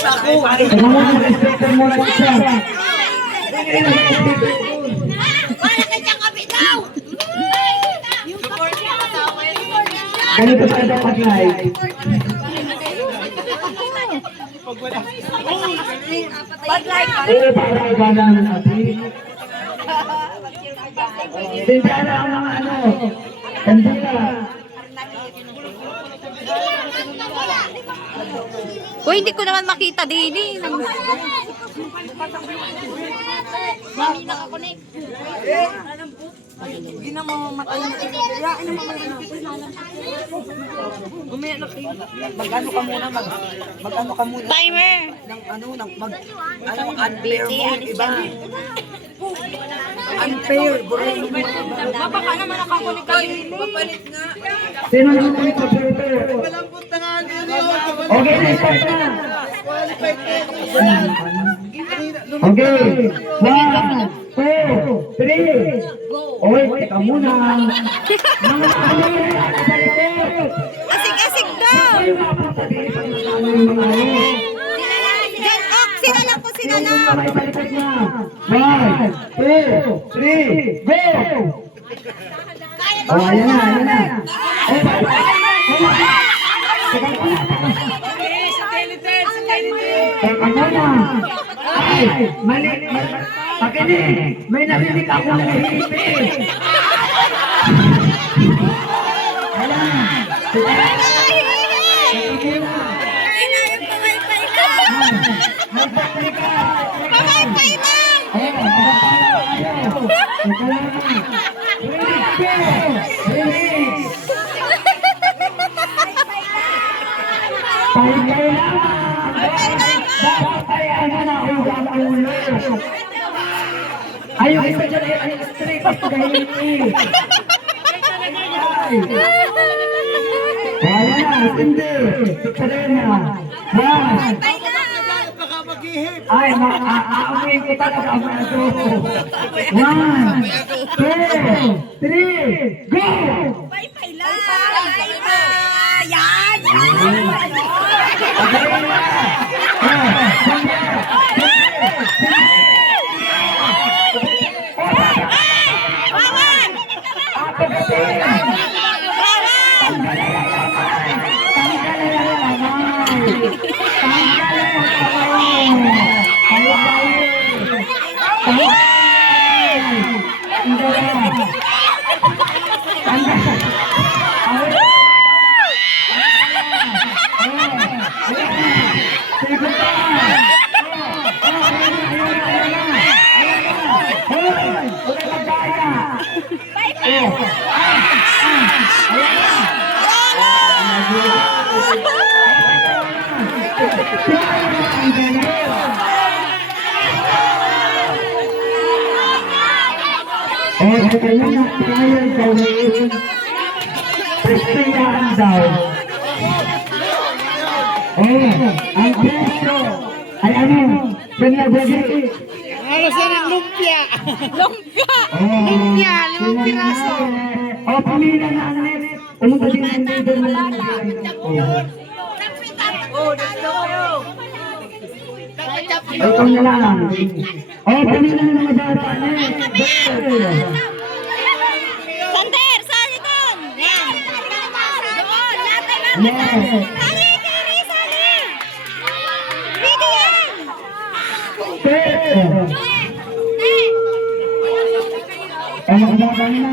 Teka muna, speaker muna siya. Para kay Jakabi daw! Ganito tayo dapat live. Para igana ng ating. Sintana ang mga ano. Kandila. Uy, hindi ko naman makita din eh. Mami nakakonect. Hindi na mamamatay na ito. Yain na mamamatay na ito. Umaya na kayo. Mag-ano ka muna, mag-ano ka muna. Timer! Ng ano, unfair mo, iba. Unfair, buray mo. Baka naman nakakunik ka din. Papalit nga. Sino naman kami pa-filter? Malambot na nga yun. Okay, na-start na. Qualified na yun. Okay. 1, 2, 3. Oy, teka muna. Mga ano yan? Asik-asik daw! Kayo mapunta dito. Ano yung mga ano? Diyan, oh, sila lang po, sila Yung lang. kamay balikat na. 1, 2, 3, go! Oh, ayan na, ayan na. Oh, teka muna. Ay, mali. Pakinig, may narinig ako ng hihipi. Wala. Pamay-pay lang! Ayaw iba dyan ay straight at gahili. Kaya na, hindi. Sarena. Ay, aamuin kita na kamato. 1, 2, 3, go! Pay-pay lang! Yan! Kaya na tayo gawin. Prestiyahan daw. Ang preso ay ano? Pinagwagi. Ano siya ng lumpia? Lumpia! Lumpia, 5 piraso. Pamila na ang net. Pumunta din ang leader mo lang. Ikaw na lang. Pamila na mga bata. Sander, sali doon! Yan! Doon! Lahat ay mga sali! Kiri, sali! Pwede yan! Ano ba ba na?